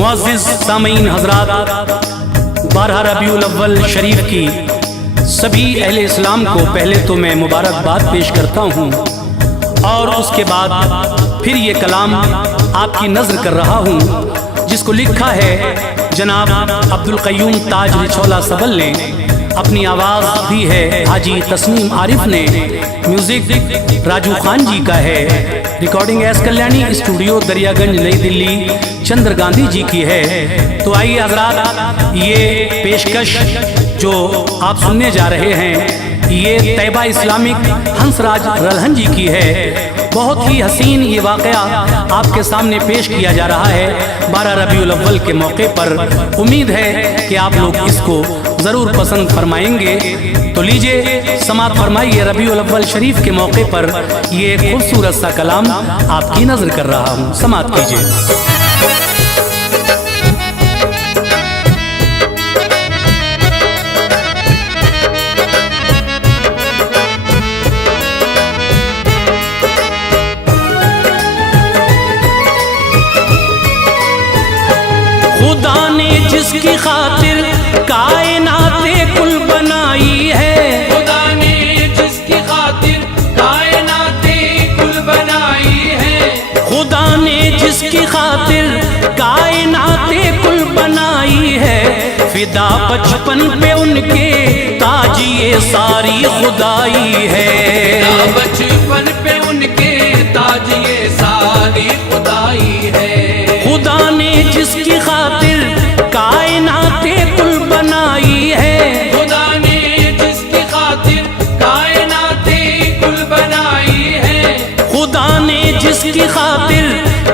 मुअज़्ज़िज़ सामीन हज़रात, 12 रबीउल अव्वल शरीफ की सभी अहले इस्लाम को पहले तो मैं मुबारकबाद पेश करता हूँ और उसके बाद फिर ये कलाम आपकी नज़र कर रहा हूँ जिसको लिखा है जनाब अब्दुल क़य्यूम ताज रिछौला सबल ने, अपनी आवाज़ दी है हाजी तस्नीम आरिफ ने, म्यूज़िक राजू खान जी का है, recording S Kalyani studio Daryaganj नई दिल्ली चंद्र गांधी जी की है। तो आइए हज़रात, ये पेशकश जो आप सुनने जा रहे हैं ये तैयबा इस्लामिक हंसराज रल्हन जी की है। बहुत ही हसीन ये वाक़या आपके सामने पेश किया जा रहा है 12 रबीउल अव्वल के मौके पर। उम्मीद है कि आप लोग इसको ज़रूर पसंद फरमाएंगे। तो लीजिए समात फरमाइए, रबीउल अव्वल शरीफ के मौके पर ये खूबसूरत सा कलाम आपकी नज़र कर रहा हूँ, समात कीजिए। खुदा ने जिसकी खातिर कायनाते कुल बनाई है, खुदा ने जिसकी खातिर कायनाते कुल बनाई है, खुदा ने जिसकी खातिर कायनाते कुल बनाई है, फिदा बचपन पे उनके ताज ये सारी खुदाई है, बचपन पे उनके ताज ये सारी खुदाई है। खुदा ने जिसकी खातिर कायनाते कुल बनाई है, खुदा ने जिसकी खातिर कायनाते कुल बनाई है, खुदा ने जिसकी खातिर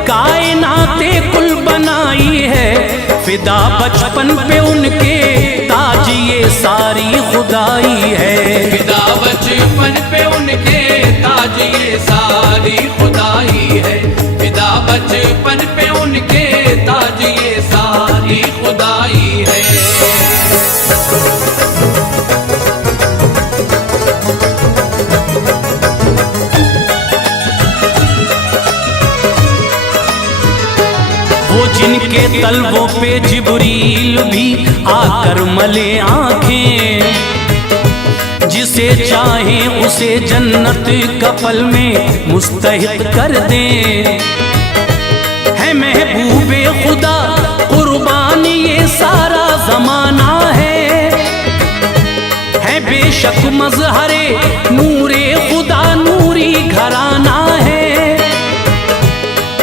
कायनाते कुल बनाई है, फिदा बचपन पे उनके ताज ये सारी खुदाई है, फिदा बचपन पे उनके ताज ये सारी खुदाई है, फिदा बचपन पे उनके ताज ये सारी खुदाई है। वो जिनके तलवों पे जिब्रील भी आकर मले आंखें, जिसे चाहे उसे जन्नत कफल में मुस्तहिक कर दे, है महबूबे खुदा कुर्बानी ये सारा जमाना है बेशक मजहरे नूरे खुदा नूरी घराना है,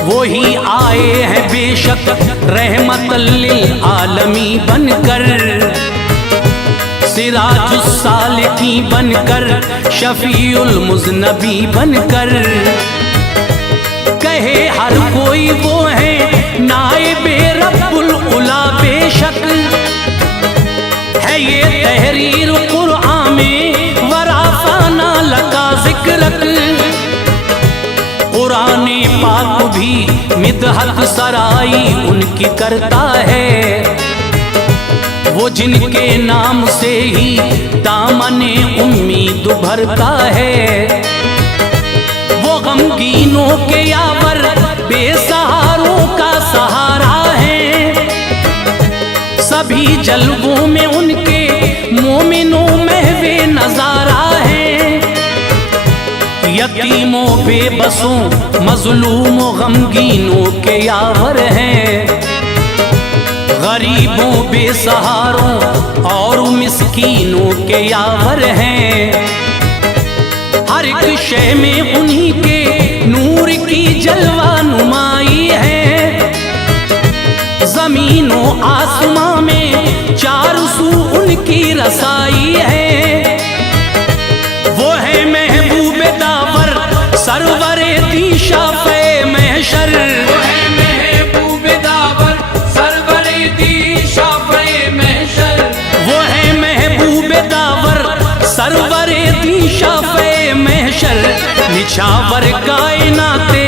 वही आए हैं बेशक रहमतल लिल आलमी बनकर, सिराजुस सालिकी बनकर, शफीउल मुज़नबी बनकर, कहे हर कोई वो है नाइबे रब्बुल उला, बेशक है ये तहरीर कुरआन में वराफाना लगा जिक्रक, कुरान पाक भी मिदहत सराई उनकी करता है, वो जिनके नाम से ही दामने उम्मीद भरता है, वो गमगीनों के यावर बेसहारों का सहारा है, सभी जलवों में उनके मोमिनों महवे नजारा है, यतीमों बेबसों मजलूमों गमगीनों के यावर हैं, गरीबों बेसहारों और मिस्कीनों के यावर हैं, हर एक शय में उन्हीं के नूर की जलवा नुमाई है, जमीनों आसमां में चारों सू उनकी रसाई है, वो है महबूब दावर सरवरे दी शाफ़े महशर, वो है महबूब दावर सरवरे दी शाफ़े महशर, वो है महबूब दावर सरवरे दी शाफ़े महशर, निछावर कायनाते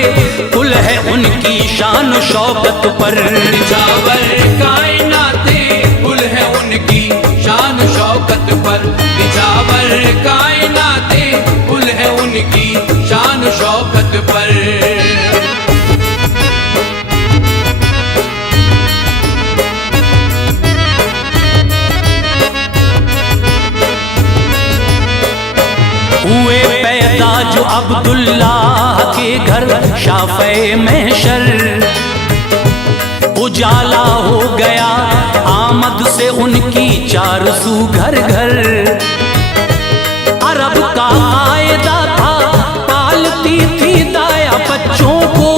कुल है उनकी शान शौकत पर, निछावर कायनाते कुल है उनकी शान शौकत पर, निछावर कायनाते कुल है उनकी शान शौकत पर। अब्दुल्लाह के घर शाफ़े महशर, उजाला हो गया आमद से उनकी 400 घर घर। अरब का कायदा था, पालती थी दाया बच्चों को,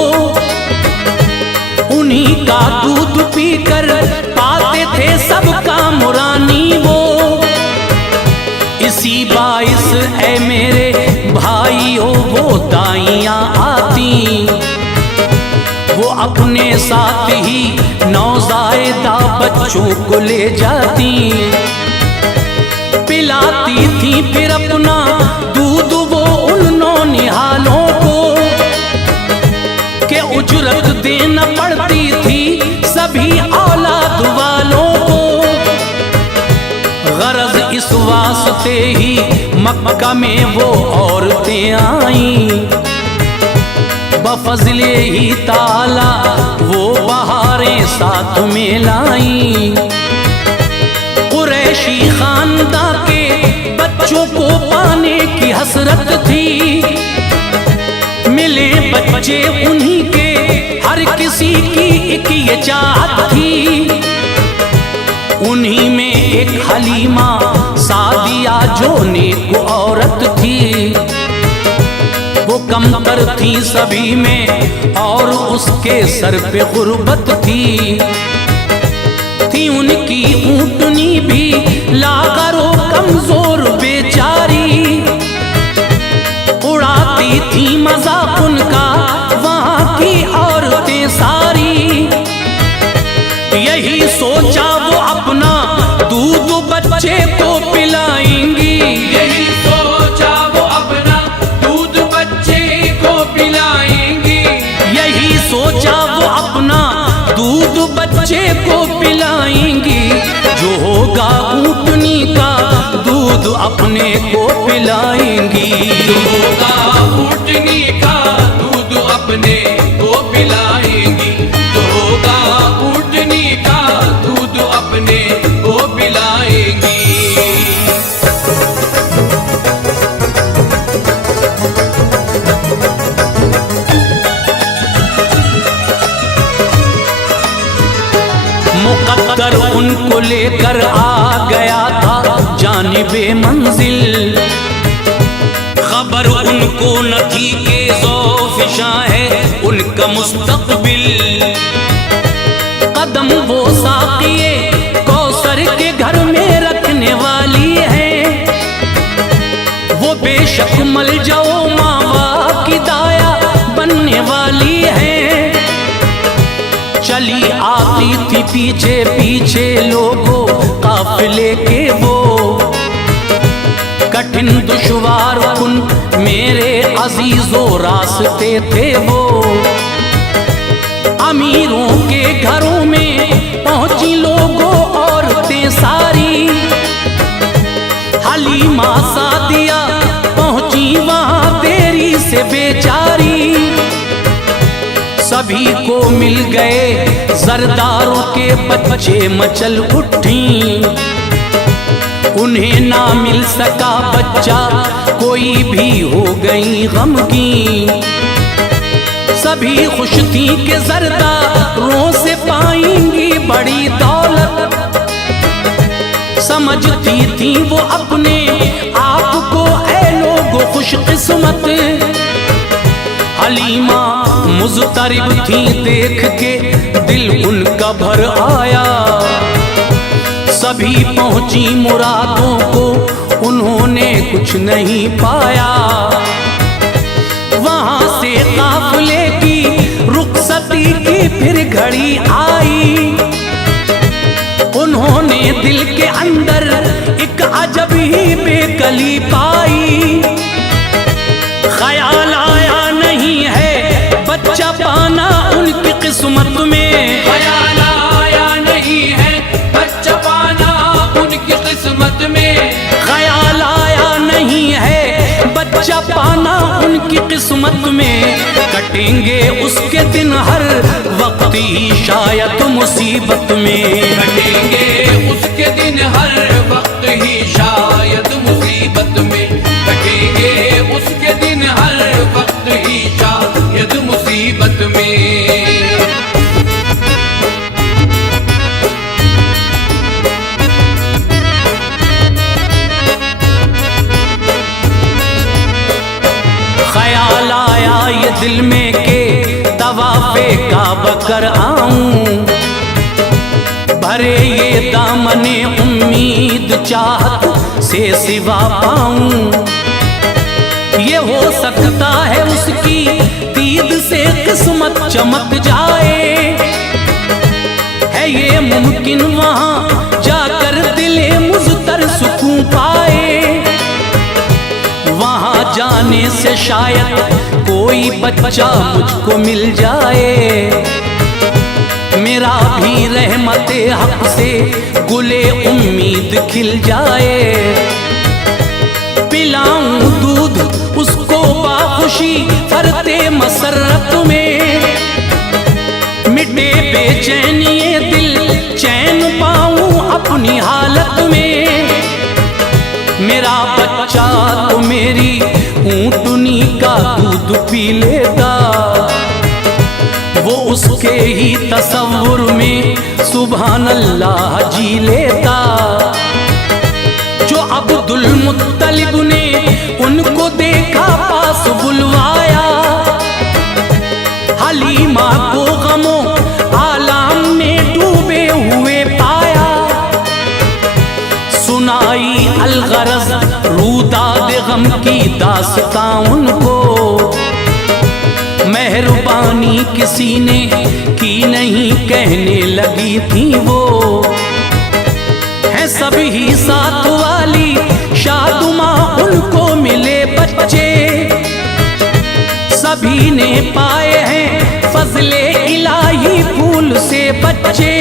उन्हीं का दूध पीकर पाते थे सबका मुरानी वो। इसी बाइस ऐ मेरे भाइयों वो दाइयां आती, वो अपने साथ ही नौज़ायदा बच्चों को ले जाती, पिलाती थी फिर अपना दूध वो उन नौनिहालों को, के उजरत देना पड़ती थी सभी औलाद वालों को। गरज इस वास्ते ही मक्का में वो औरतें आईं, बफज़ले ही ताला वो बहारें साथ में लाईं। कुरैशी खानदां के बच्चों को पाने की हसरत थी, मिले बच्चे उन्हीं के हर किसी की एक ये चाहत थी। उन्हीं में एक हलीमा सादिया जो नेक औरत थी, वो कमतर थी सभी में और उसके सर पे गुर्बत थी। उनकी ऊँटनी भी लाकरो कमजोर बेचारी, उड़ाती थी मजाक उनका वहाँ की औरतें सारी। यही सोचा वो अपना दूध बच्चे को पिलाएंगी, यही सोचा वो अपना दूध बच्चे को पिलाएंगी, यही सोचा वो अपना दूध बच्चे को पिलाएंगी। जो होगा ऊँटनी का दूध अपने को पिलाएंगी, जो होगा ऊँटनी का दूध अपने को पिलाएंगी, जो होगा ऊँटनी का दूध अपने को पिलाएंगी। मुक़द्दर उनको लेकर आ गया था जानिबे मंजिल, खबर उनको न थी के ज़ौफ़िशा है उनका मुस्तक़बिल। कदम वो साक़िए कौसर के घर में रखने वाली है, वो बेशक मल जाओ मावा की दाया बनने वाली है। चली आती थी पीछे पीछे लोगों काफिले के वो, कठिन दुश्वार कुन मेरे अजीजों रास्ते थे वो। अमीरों के घरों में पहुंची लोगों औरतें सारी, हलीमा सादिया पहुंची वहां देरी से बेचारी। सभी को मिल गए जरदारों के बच्चे मचल उठी, उन्हें ना मिल सका बच्चा कोई भी हो गई गमगीन। सभी खुश थी कि जरदारों से पाएंगी बड़ी दौलत, समझती थी वो अपने आप को ऐ लोगो खुशकिस्मत। हलीमा मुज़तरिब थी देख के दिल उनका भर आया, सभी पहुंची मुरादों को उन्होंने कुछ नहीं पाया। वहां से काफिले की रुखसती की फिर घड़ी आई, उन्होंने दिल के अंदर एक अजब ही बेकली पाई। ख्याल आया नहीं है बच्चा पाना उनकी किस्मत में, ख्याल आया नहीं है बच्चा पाना उनकी किस्मत में, ख्याल आया नहीं है बच्चा पाना उनकी किस्मत में। कटेंगे उसके दिन हर वक्त ही शायद मुसीबत में, कटेंगे उसके दिन हर वक्त ही शायद मुसीबत में, कटेंगे उसके दिन हर वक्त ही शायद मुसीबत में। ख्याल आया ये दिल में के तवाफ़े काबा कर आऊं, भरे ये दामने उम्मीद चाहत से सिवा पाऊं। ये हो सकता है उसकी दीद से किस्मत चमक जाए, है ये मुमकिन वहां जाकर दिले मुज़तर सुकून पाए। वहां जाने से शायद कोई बच्चा मुझको मिल जाए, मेरा भी रहमते हक से गुले उम्मीद खिल जाए। पिलाऊं दूध उसको बाखुशी फरते मसरत में, मिटे बेचैनी ये दिल चैन पाऊं अपनी हालत में। मेरा बच्चा तो मेरी ऊँटनी का दूध पी लेता, वो उसके ही तसव्वुर में सुभान अल्लाह जी लेता। जो अब्दुल मुत्तलिब ने उनको देखा पास बुलवाया, हलीमा को गमों आलाम में डूबे हुए पाया। सुनाई अलगरज रूदाद गम की दास्तां उनको, मेहरबानी किसी ने की नहीं कहने लगी थी वो। है सभी साथ वाली शादुमा उनको मिले बच्चे, सभी ने पाए हैं फजले इलाही फूल से बच्चे।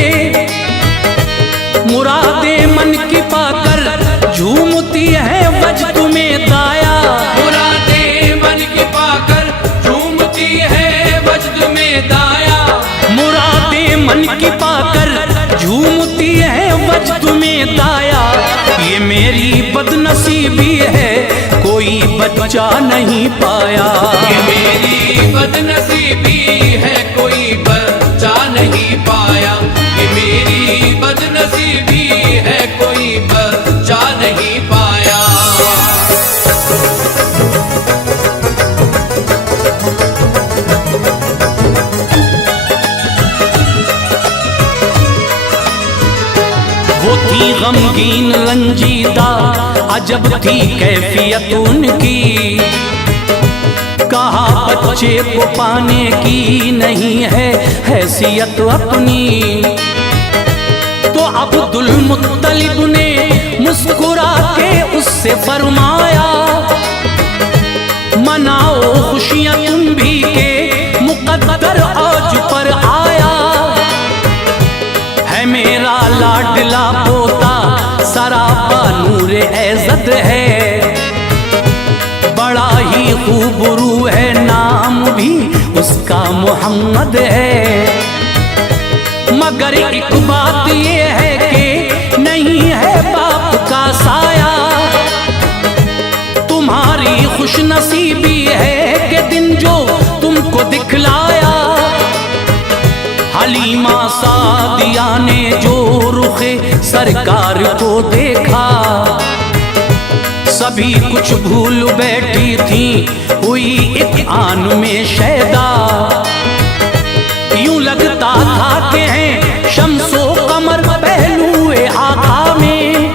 मुरादे मन की पाकर झूमती है वजद में दाया, मुरादे मन की पाकर झूमती है वजद में दाया। मुरादे मन की पाकर झूमती है वजद में दाया। ये मेरी बदनसीबी है कोई बच्चा नहीं पाया, ये मेरी बदनसीबी है कोई बच्चा नहीं पाया। ये मेरी बदनसीबी है कोई बच्चा नहीं पाया। वो थी गमगीन रंजीदा अजब थी कैफियत उनकी, कहा बच्चे को पाने की नहीं है हैसियत अपनी। तो अब्दुल मुत्तलिब ने मुस्कुरा के उससे फरमाया, मनाओ खुशियां तुम भी के मुकद्दर आज पर आया। है मेरा लाडला पोता सरापा नूरे इज़्ज़त है, बड़ा ही खूबरू है नाम भी उसका मोहम्मद है। मगर एक बात ये है कि नहीं है बाप का साया, तुम्हारी खुशनसीबी है कि दिन जो तुमको दिखलाया। हलीमा सादिया ने जो रुखे सरकार को देखा, सभी कुछ भूल बैठी थी हुई एक आन में शैदा। यूं लगता था कि हैं शम्सो कमर पहलुए आका में,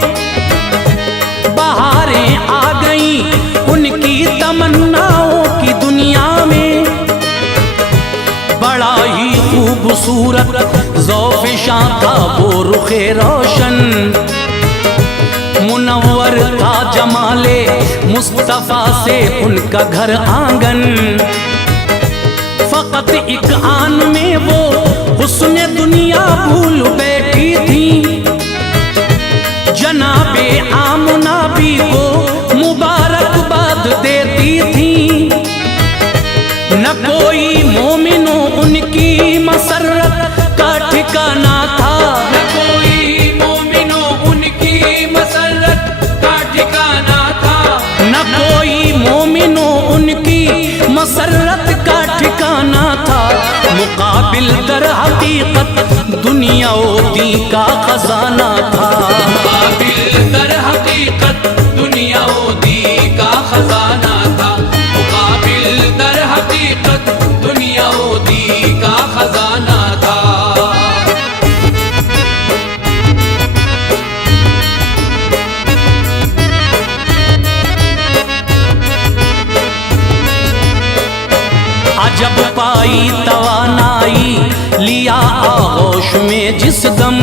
बहारें आ गई उनकी तमन्नाओं की दुनिया में। बड़ा ही खूबसूरत ज़ौफ़िशां था वो रुखे रोशन, मुनव्वर था जमाले मुस्तफ़ा से उनका घर आंगन। फकत एक आन में वो हुस्न दुनिया भूल बैठी थी, जनाबे आमना भी को मुबारकबाद देती थी। न कोई मोमिनो उनकी मसरत का ठिकाना था, न कोई मोमिनो उनकी मसरत का ठिकाना था। न कोई मोमिनो उनकी मुकाबिल दर हकीकत दुनिया ओती का खजाना था। मुकाबिल दर हकीकत दुनिया ओदी का खजाना था। मुकाबिल दर हकीकत दुनिया ओदी का खजाना था। अजब पाई तवानाई लिया आगोश में जिस दम,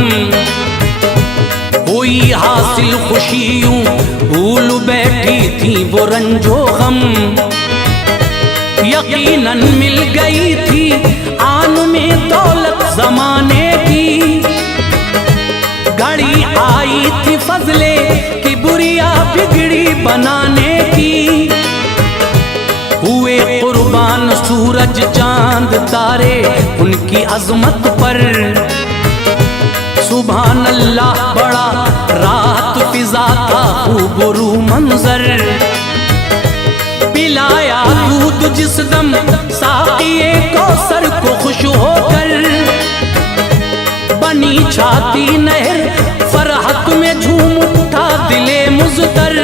हुई हासिल खुशियों भूल बैठी थी वो रंजो गम। यकीनन मिल गई थी आन में दौलत जमाने की, घड़ी आई थी फजले की बुरिया बिगड़ी बनाने की। हुए कुर्बान सूरज चांद तारे उनकी अजमत पर, सुभान अल्लाह बड़ा रात फिजा का खूबरू मंजर। पिलाया दूध जिस दम साक़िए कौसर को खुश होकर, बनी छाती नहर फरहत में झूम उठा दिले मुज़तर।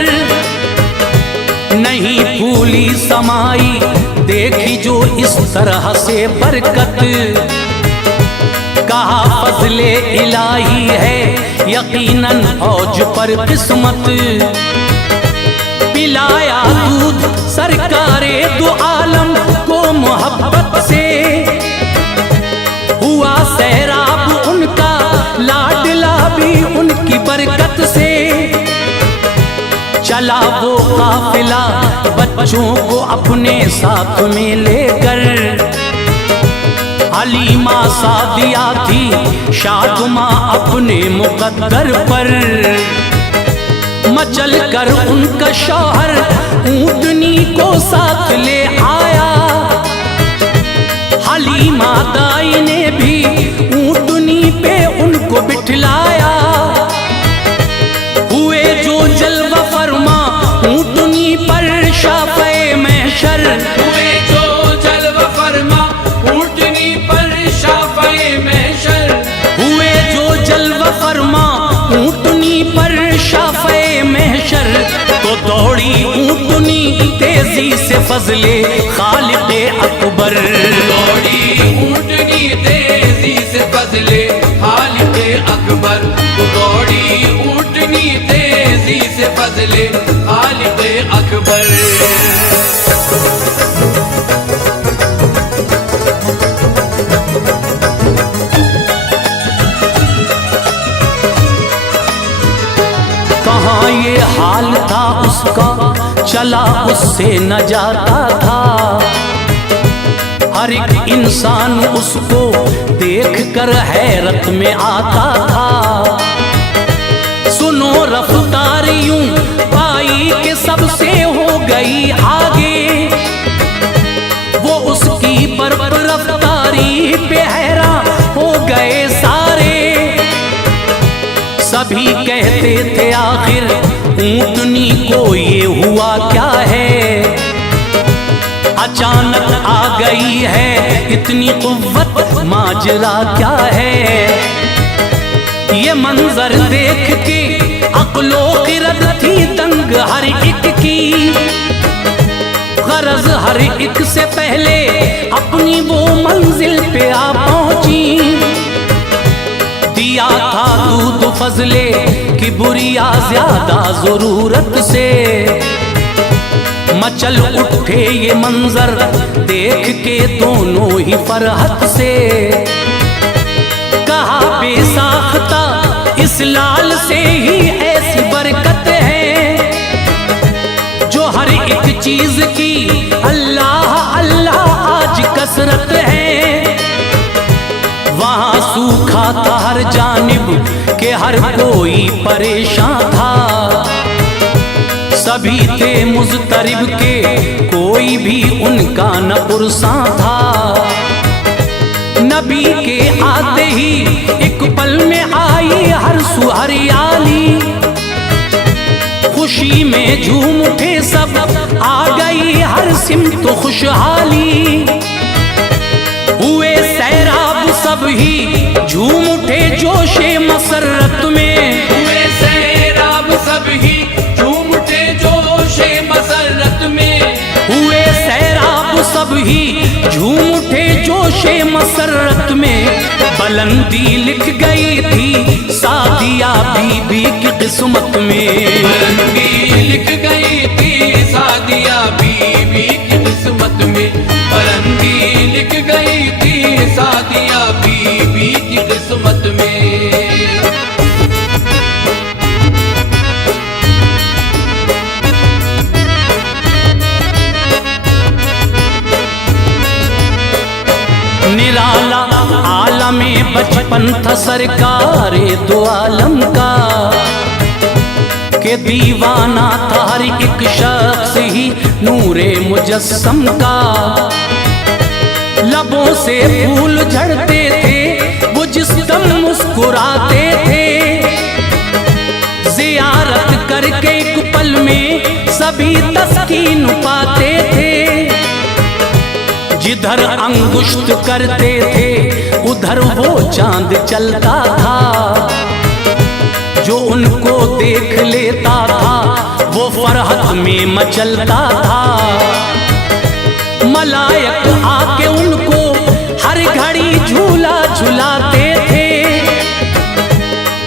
नहीं फूली समाई देखी जो इस तरह से बरकत, कहा फजले इलाही है यकीनन औज पर किस्मत। पिलाया दूध सरकारे दो आलम को मोहब्बत से, हुआ सैराब उनका लाडला भी उनकी बरकत से। चला वो काफिला बच्चों को अपने साथ में लेकर, हलीमा सादिया थी शादमा अपने मुकद्दर पर। मचल कर उनका शौहर ऊँटनी को साथ ले आया, हलीमा दाई ने भी ऊँटनी पे उनको बिठलाया। हुए जो जलवा फरमा ऊँटनी पर शाफ़े महशर, हुए जो जलवा फरमा ऊँटनी पर शाफ़े महशर। हुए जो जलवा फरमा ऊँटनी पर शाफ़े महशर। तो दौड़ी ऊँटनी तेजी से फजले खालिक़े अकबर, दौड़ी ऊँटनी तेजी से फजले खालिक़े अकबर। दौड़ी ऊँटनी तेजी से फजले खालिक़े अकबर। कहाँ ये हाल था उसका चला उससे न जाता था। हर एक इंसान उसको देख कर हैरत में आता था। सुनो रफ्तार यूं पाई के सबसे हो गई आगे, वो उसकी बर्बर रफ्तारी पे हैरान हो गए सारे। सभी कहते थे आखिर ऊँटनी को ये हुआ क्या है, अचानक आ गई है इतनी कुव्वत माजरा क्या है। ये मंजर देख के अक्लो गिरद थी तंग हर एक की, गरज हर एक से पहले अपनी वो मंजिल पे आ पहुंची। दिया था दूध फजले की बुरिया ज्यादा जरूरत से, मचल उठे ये मंजर देख के दोनों ही फरहत से। कहा बेसाख्ता इस लाल से ही ऐसी बरकत है, जो हर एक चीज की अल्लाह अल्लाह आज कसरत है। वहाँ सूखा था हर जानिब के हर कोई परेशान था, सभी थे मुज़तरिब के कोई भी उनका न पुरसा था। नबी के आते ही एक पल में आई हर सु हरियाली, खुशी में झूम उठे सब आ गई हर सिमत खुशहाली। हुए सैराब ही झूम उठे जोशे मसरत में, हुए सैराब सब ही झूम उठे जोशे मसरत में, हुए सैराब सब ही झूम उठे जोशे मसरत में। बुलंदी लिख गई थी सादिया बीबी की किस्मत में, बुलंदी लिख गई थी सादिया बीबी की किस्मत में, बुलंदी लिख गई थी सादिया बीबी की किस्मत में। निराला आलमे बचपन था सरकारे दो आलम का, के दीवाना था हर एक शख्स ही नूरे मुजस्सम का। लबों से फूल झड़ते थे वो जिस दम मुस्कुराते थे, जियारत करके एक पल में सभी तस्कीन पाते थे। जिधर अंगुष्ठ करते थे उधर वो चांद चलता था, जो उनको देख लेता था वो फरहत में मचलता था। मलायक आके उनको हर घड़ी झूला झुलाते थे,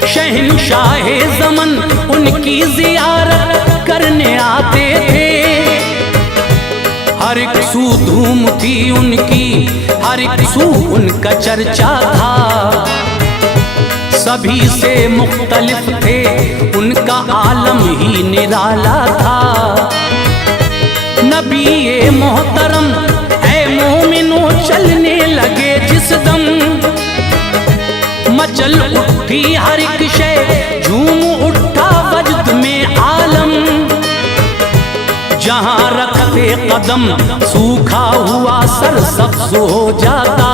शहंशाहे ज़मन उनकी जियारत करने आते थे। हर एक सू धूम थी उनकी, हर एक सू उनका चर्चा था, सभी से मुख्तलिफ थे उनका आलम ही निराला था। नबी ये मोहतरम ऐ मोमिनो चलने लगे जिस दम, मचल उठी हर एक शय झूम उठा वजद में आलम। जहां रखते कदम सूखा हुआ सर सब्ज हो जाता,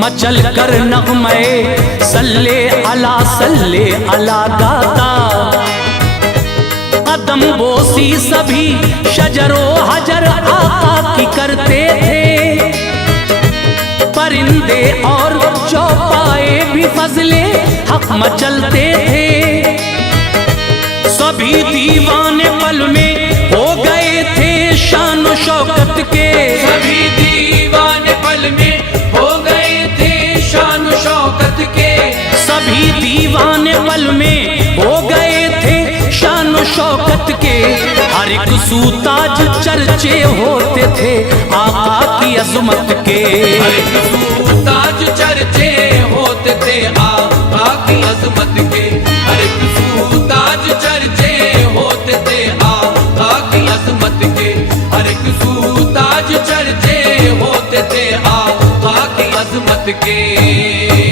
मचल कर नगमे सल्ले अला गाता। कदम बोसी सभी शजरो हजर आका की करते थे, परिंदे और चौपाए भी फजले हक मचलते थे। सभी दीवाने पल में हो गए थे शान और शौकत के, सभी दीवाने पल में हो गए थे शान और शौकत के, सभी दीवाने पल में हो गए थे शान और शौकत के। हर एक सूताज चर्चे होते थे आका की अजमत के, हर एक सूताज चर्चे होते थे आका की अजमत के, हर एक सूताज चर्चे होते थे आका की अजमत के, हर एक सूताज चर्चे होते थे आका की अजमत के।